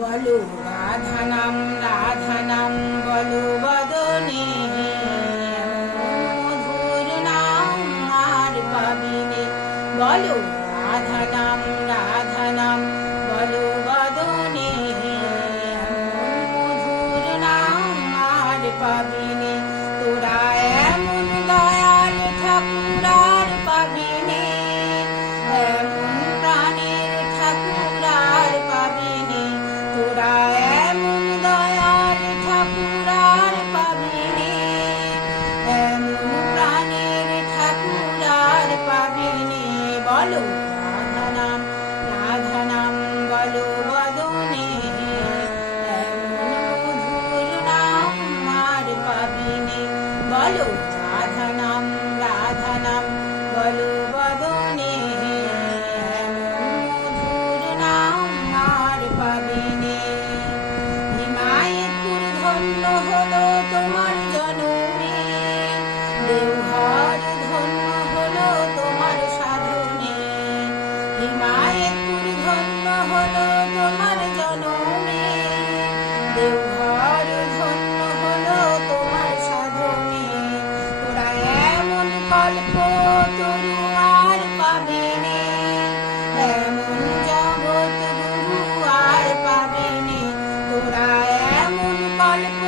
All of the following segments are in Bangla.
বলো রাধা নাম বলো বদনে, মধুর নাম আর পাবিনে। বলো রাধা নাম বলো বদনে, মধুর নাম আর পাবিনে। তোরা এমন দয়াল ঠাকুর আর পাবিনে, এমন প্রাণের ঠাকুর আর পাবিনে। তোরা এমন দয়াল ঠাকুর আর পাবিনে, এমন প্রাণের ঠাকুর আর পাবিনে। বলো রাধা নাম বলো বদনে, এমন মধুর নাম আর পাবিনে। বলো রাধা নাম বলো বদনে, এমন মধুর নাম আর পাবিনে। হিমায়তপুর ধন্য হলো তোমার জনমে, দেওঘর ধন্য হলো তোমার সাধনে। হিমায়তপুর ধন্য হলো তোমার জনমে, দেওঘর ধন্য হলো তোমার সাধনে। তোরা এমন কল্প তরু আর পাবিনে, এমন জগৎ গুরু আর পাবিনে। তোরা এমন কল্প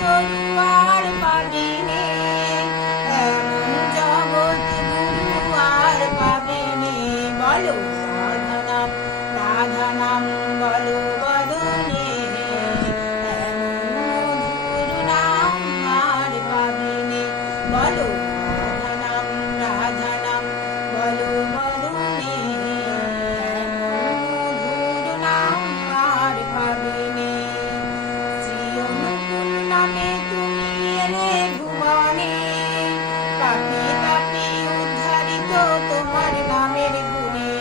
তরু আর পাবিনে, এমন জগৎ গুরু আর পাবিনে। বলো রাধা নাম বলো বদনে, এমন মধুর নাম আর পাবিনে। বলো রাধা নাম বলো বদনে, এমন মধুর নাম আর পাবিনে। শ্রী অনুকূল নামে তুমি এলে ভুবনে, পাপী তাপী উদ্ধারিত তোমার নামের গুণে।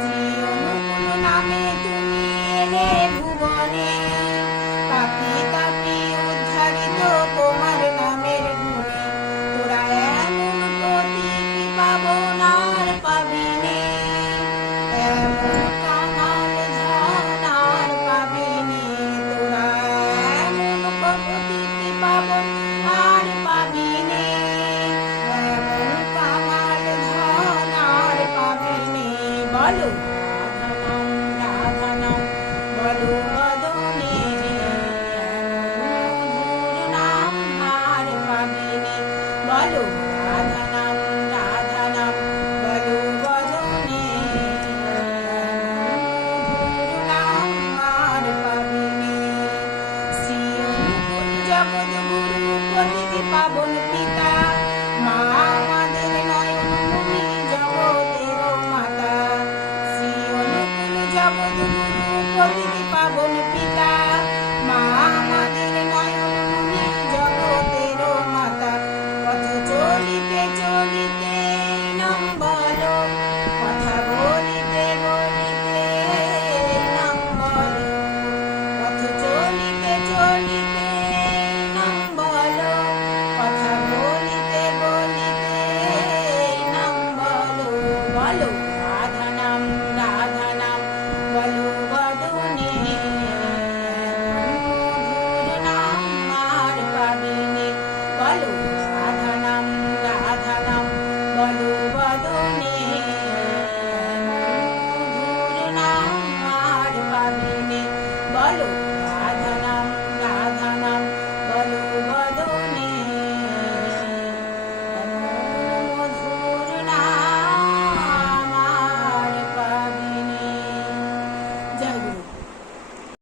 শ্রী অনুকূল নামে তুমি এলে ভুবনে, পাপী তাপী উদ্ধারিত তোমার নামের গুণে। তোরা এমন পতি পাবন আর পাবিনে, এমন কাঙাল ধন আর পাবিনে। তোরা এমন পতি পাবন আর পাবিনে, এমন কাঙাল ধন আর পাবিনে। বলো রাধা নাম বলো বদনে, এমন মধুর নাম আর পাবিনে। বলো রাধা নাম বলো বদনে, এমন মধুর নাম আর পাবিনে। শ্রী অনুকূল জগৎ গুরু পতিত পাবন পিতা, মা আমাদের নয়নমণি জগতের মাতা। শ্রী অনুকূল জগৎ গুরু পতিত পাবন পিতা।